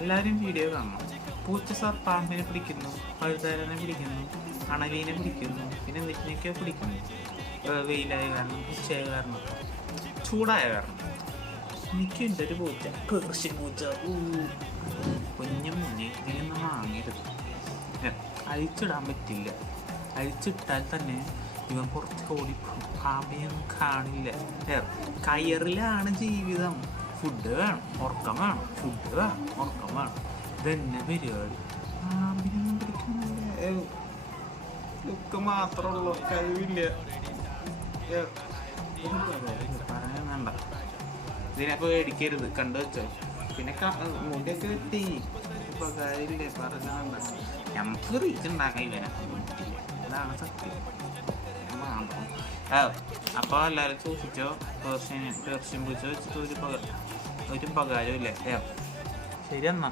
എല്ലാവരും വീഡിയോ കാണണം. പൂച്ച പാമ്പിനെ പിടിക്കുന്നു, പഴുതാരനെ പിടിക്കുന്നു, അണലീനെ പിടിക്കുന്നു, പിന്നെ എന്തിനൊക്കെ പിടിക്കുന്നു. വെയിലായ കാരണം, ഉച്ചയായ കാരണം, ചൂടായ കാരണം. എനിക്കുണ്ട് ഒരു പൂച്ച, പേർഷ്യൻ പൂച്ച. കുഞ്ഞു മുന്നേ ഇതിനൊന്നും വാങ്ങരുത്. അഴിച്ചിടാൻ പറ്റില്ല. അഴിച്ചിട്ടാൽ തന്നെ ഇവൻ പുറത്ത് ഓടിപ്പോകും. പാമ്പിനൊന്നും കാണില്ല. കയറിലാണ് ജീവിതം. ഫുഡ് വേണം, ഉറക്കം വേണം, ഫുഡ് വേണം, ഉറക്കം വേണം. ഇതന്നെ പരിപാടി. പാമ്പിനൊന്നും പിടിക്കുന്നില്ല. ഇതൊക്കെ മാത്രമുള്ളൂ, കഴിവില്ല. പറയാൻ വേണ്ട. ഇതിനൊക്കെ മേടിക്കരുത്, കണ്ടു വെച്ചോ. പിന്നെ മുടിയൊക്കെ വെട്ടി ഉപകാരമില്ലേ, പറഞ്ഞ നമുക്ക് റീച്ച് ഉണ്ടാക്കാൻ ഇവനെ പറ്റില്ല. അതാണ് സത്യം. അപ്പോൾ എല്ലാവരും സൂക്ഷിച്ചോ. പേർഷ്യൻ പൂച്ച വെച്ചിട്ട് ഒരു ഉപകാരമില്ല. ശരി എന്നാ.